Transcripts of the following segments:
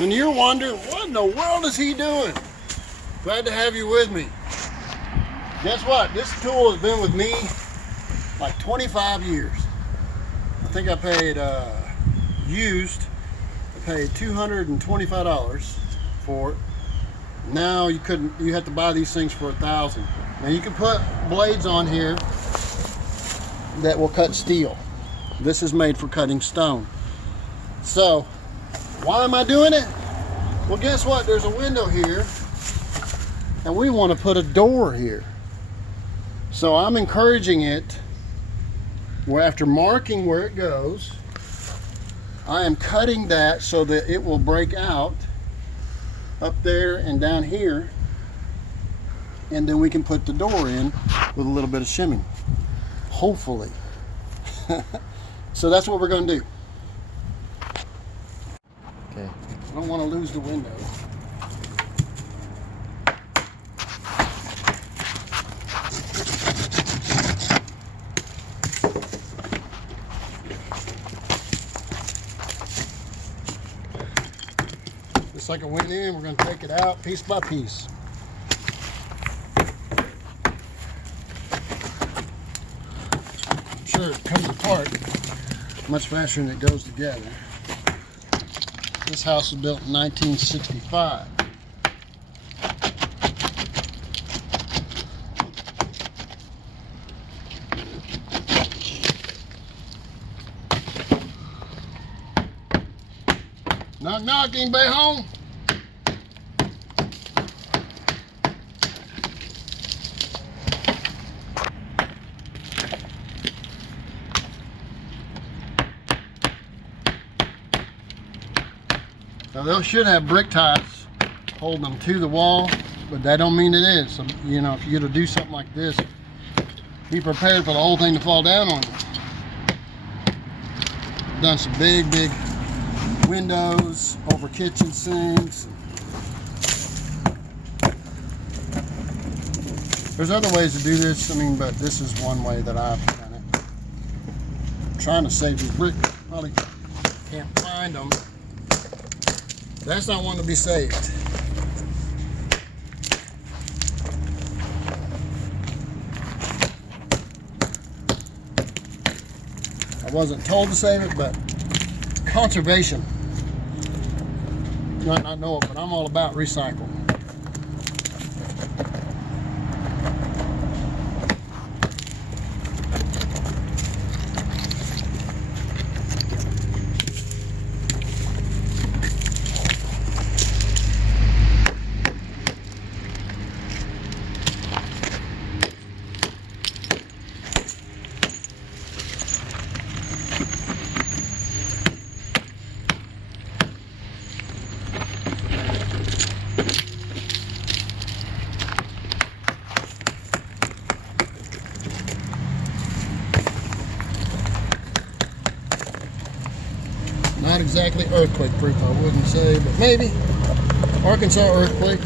And you're wondering, what in the world is he doing? Glad to have you with me. Guess what? This tool has been with me like 25 years. I think I paid used. I paid $225 for it. Now you have to buy these things for $1,000. Now you can put blades on here that will cut steel. This is made for cutting stone. So why am I doing it? Well, guess what? There's a window here and we want to put a door here. So I'm encouraging it, where after marking where it goes, I am cutting that so that it will break out up there and down here, and then we can put the door in with a little bit of shimming, hopefully. So that's what we're going to do. Okay, I don't want to lose the window. Just like it went in, we're going to take it out piece by piece. I'm sure it comes apart much faster than it goes together. This house was built in 1965. Knock knock, anybody home? Now they should have brick ties holding them to the wall, but that don't mean it is. So, you know, if you're gonna do something like this, be prepared for the whole thing to fall down on you. Done some big windows over kitchen sinks. There's other ways to do this, I mean, but this is one way that I've done it. I'm trying to save these bricks. Probably can't find them. That's not one to be saved. I wasn't told to save it, but conservation. You might not know it, but I'm all about recycle. Not exactly earthquake proof, I wouldn't say, but maybe. Arkansas earthquake.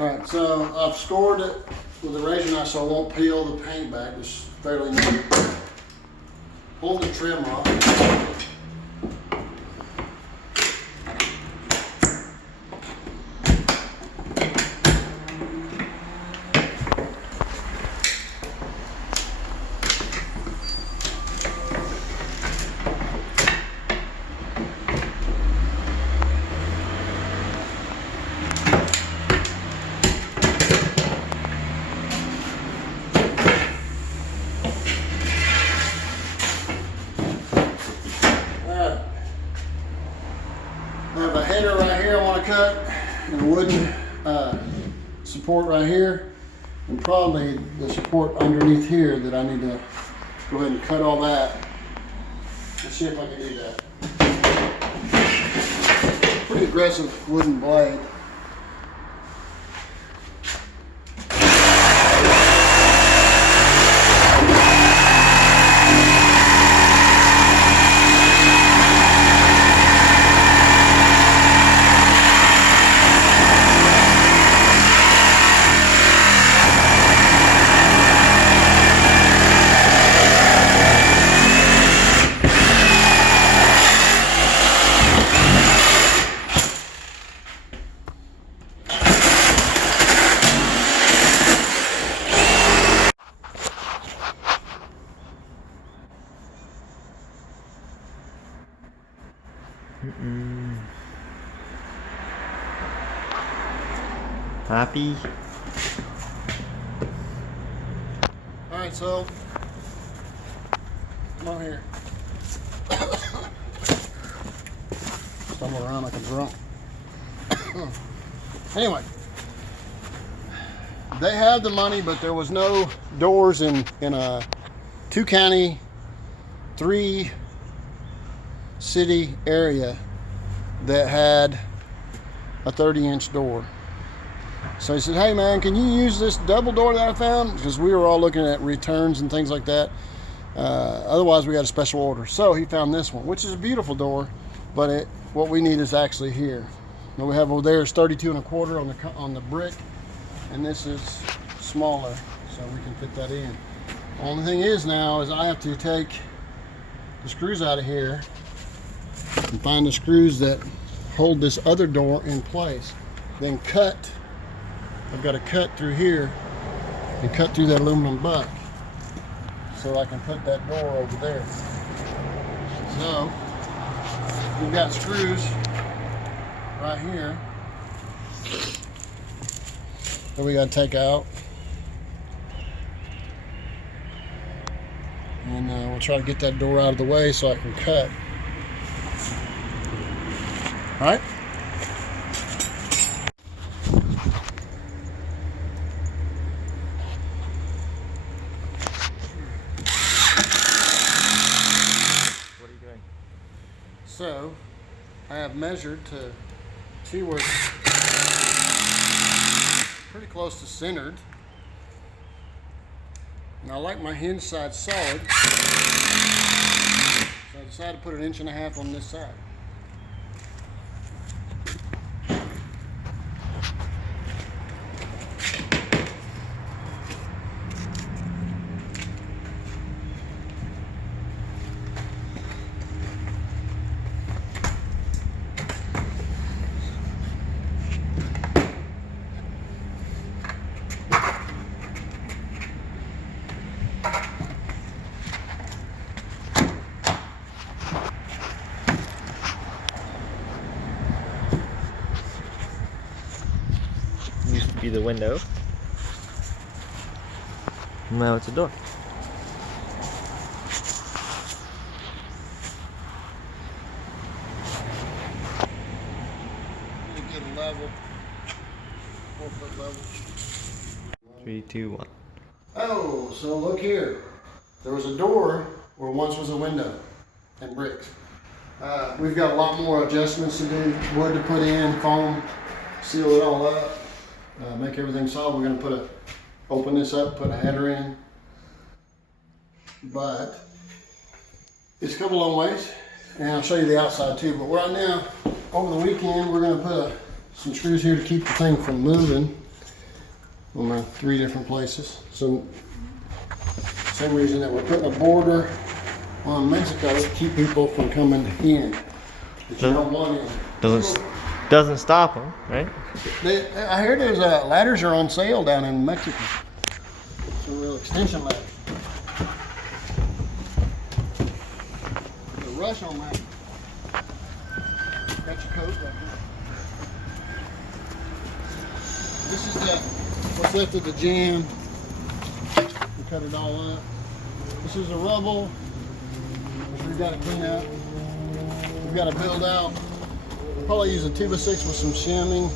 Alright, so I've scored it with a razor knife so I won't peel the paint back. It's fairly new. Pull the trim off. I have a header right here I want to cut, and a wooden support right here, and probably the support underneath here that I need to go ahead and cut all that. Let's see if I can do that. Pretty aggressive wooden blade. Happy? Alright, so come on here. Stumble around like a drunk. Anyway, they have the money, but there was no doors in a 2-county, 3-city area that had a 30-inch door. So he said, hey man, can you use this double door that I found? Because we were all looking at returns and things like that. Otherwise we got a special order. So he found this one, which is a beautiful door, but what we need is actually here. What we have over there is 32 1/4 on the brick, and this is smaller, so we can fit that in. Only thing is now is I have to take the screws out of here and find the screws that hold this other door in place. Then I've got to cut through here and cut through that aluminum butt so I can put that door over there. So we've got screws right here that we got to take out, and we'll try to get that door out of the way so I can cut. All right. So I have measured to see where it's pretty close to centered. And I like my hinge side solid, so I decided to put 1.5 inches on this side. Used to be the window. Now it's a door. Get a level, 4-foot level. 3, 2, 1. Oh, so look here. There was a door where once was a window and bricks. We've got a lot more adjustments to do, wood to put in, foam, seal it all up, make everything solid. We're gonna open this up, put a header in. But it's come a long ways, and I'll show you the outside too. But right now, over the weekend, we're gonna put some screws here to keep the thing from moving. on my 3 different places. So same reason that we're putting a border on Mexico to keep people from coming in. But you don't want in. Doesn't stop them, right? I hear there's ladders are on sale down in Mexico. Some real extension ladders. The rush on that. Got your coat back here. This is what's left of the jam. We cut it all up. This is the rubble, which we've got to clean up. We've got to build out. Probably use a 2x6 with some shimming.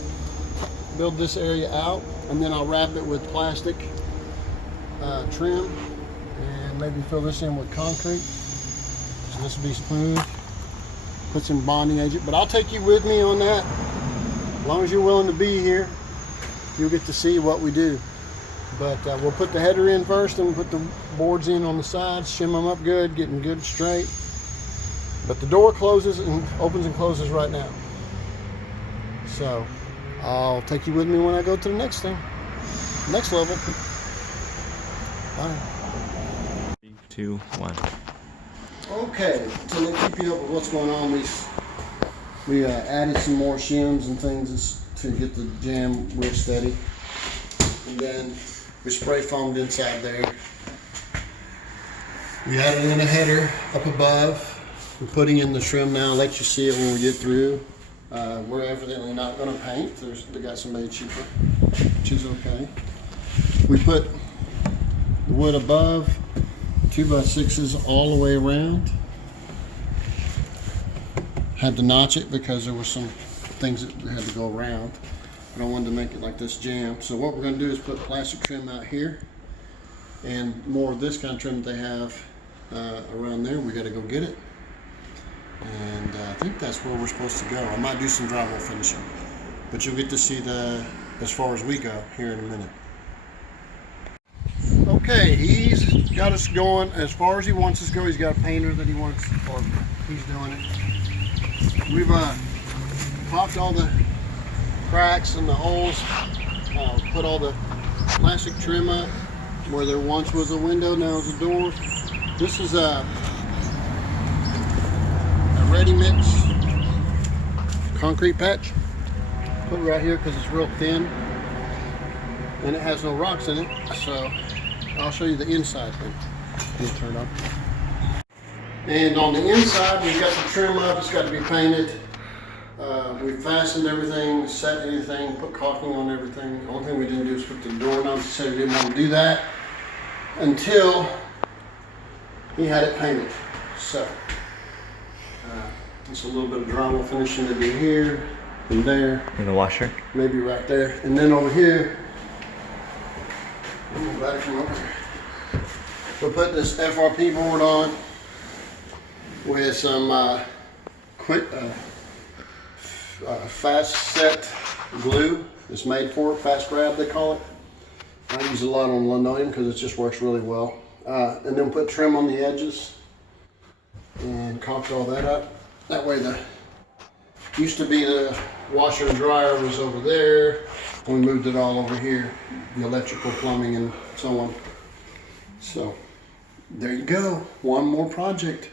Build this area out, and then I'll wrap it with plastic trim, and maybe fill this in with concrete. So this will be smooth. Put some bonding agent, but I'll take you with me on that. As long as you're willing to be here, you'll get to see what we do. But we'll put the header in first, and we'll put the boards in on the sides, shim them up good, getting good straight. But the door closes and opens and closes right now. So I'll take you with me when I go to the next thing, next level. Bye. 3, 2, 1. Okay, to keep you up with what's going on, we added some more shims and things to get the jam real steady. And then we spray foamed inside there. We added in a header up above. We're putting in the trim now. I'll let you see it when we get through. We're evidently not going to paint. They got somebody cheaper, which is okay. We put the wood above, 2x6s all the way around. Had to notch it because there were some things that had to go around. But I wanted to make it like this jam. So what we're going to do is put plastic trim out here, and more of this kind of trim that they have around there. We got to go get it. And I think that's where we're supposed to go. I might do some drywall finishing, but you'll get to see as far as we go here in a minute. Okay, he's got us going as far as he wants us to go. He's got a painter that he wants, or he's doing it. We've popped all the cracks and the holes, put all the plastic trim up where there once was a window, now is a door. This is a ready mix concrete patch. Put it right here because it's real thin and it has no rocks in it. So I'll show you the inside thing. You turn up. And on the inside, we've got the trim up. It's got to be painted. We fastened everything, set anything, put caulking on everything. The only thing we didn't do is put the doorknobs. He said we didn't want to do that until he had it painted. So just a little bit of drywall finishing to be here and there. In the washer? Maybe right there. And then over here, I'm glad to come over here. We'll put this FRP board on with some quick fast set glue. It's made for it, fast grab they call it. I use a lot on linoleum because it just works really well. And then put trim on the edges and caulk all that up. That way used to be the washer and dryer was over there. We moved it all over here, the electrical, plumbing, and so on. So there you go, one more project.